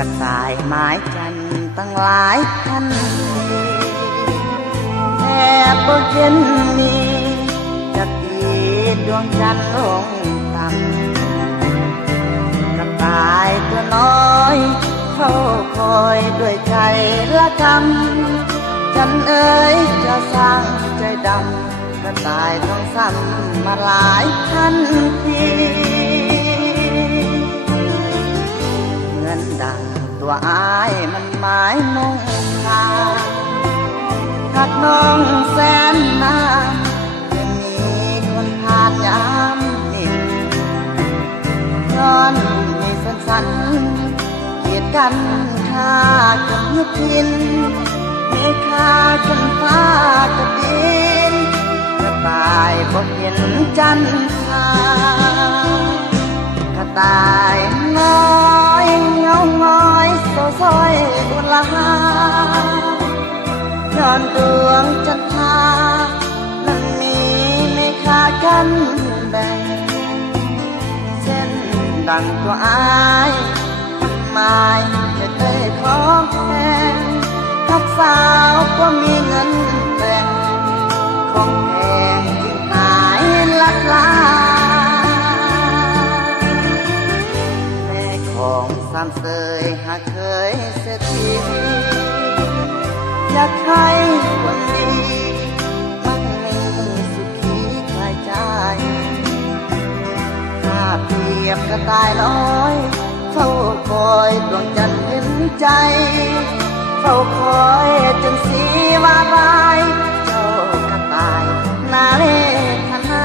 ระต่ายไม้จันตั้งหลายพันแต่บ่เห็นมีจักทีดวงจันทร์ลงต่ำกระต่ายตัวน้อยเฝ้าคอยด้วยใจละกำจันเอ๋ยจะสร้างใจดำกระต่ายต้องซ้ำมาหลายพันทีเหมือนดังตัวอ้ายมันหมายนงคาหักน้องแสนนานยังมีคนผ่านยามนี้ย้อนมีสันเกียดกันค่ากับยุพินมีค่าจนฟ้ากับดินกระต่ายบ่เห็นจันทรากระต่ายน้อยเงาง้อยโซซอยบุญละหาย้อนดวงจันทรานั้นมีไม่ค่ากันแบ่งเส้นดังตัวอ้ายทำไมไม่เคยของแพงทักสาวก็มีเงินแบ่งของแพงที่หายลักลาแม่ของสามเสยหากเคยเสียทีอยากให้คนดีมันมีสุขีกายใจถ้าเปรียบกระต่ายน้อยเฝ้าคอยดวงจันทร์เห็นใจเฝ้าคอยจนสีว่าบายเจ้ากระต่ายนาเลธนา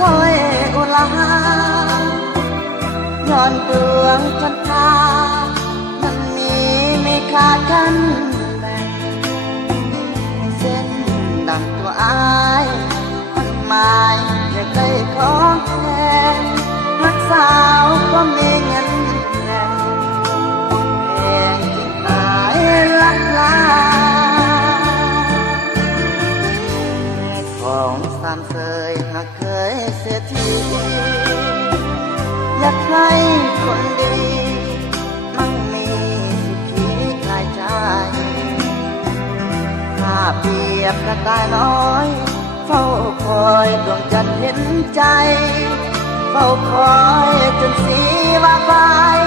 ซอยอุลาย้อนดวงจันทรามันมีไม่ขาดกันแบ่งเส้นดังตัวอ้ายมันหมายอยากได้ของแทนรักสาวก็มีเงินแรงแพงที่หายลักลาแม่ของสามเสยหากเคยเสียทีอยากให้คนดีมั่งมีสุขีกายใจถ้าเปรียบกระต่ายน้อยเฝ้าคอยดวงจันทร์เห็นใจเฝ้าคอยจนสีว่าบาย